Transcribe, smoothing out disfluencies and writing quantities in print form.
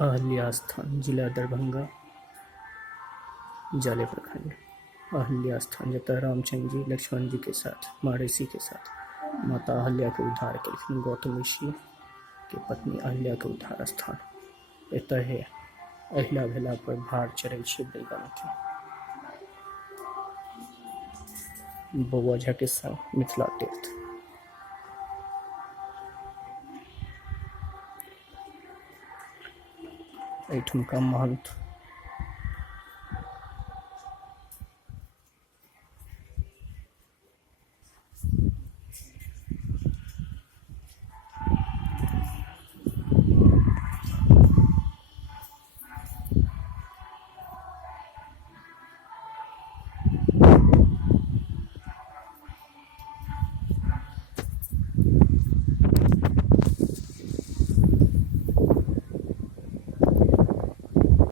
अहल्या स्थान जिला दरभंगा, जाले प्रखंड। अहल्या स्थान जतः रामचंद्र जी लक्ष्मण जी के साथ महर्षि के साथ माता अहल्या के उद्धार केलखिन। गौतम ऋषि के पत्नी अहल्या के उद्धार स्थान एतय है। अहिला भेला पर भार चढ़ै छै बैगन के। बौआ झा के संग मिथिला तीर्थ। एहिठुमका महंत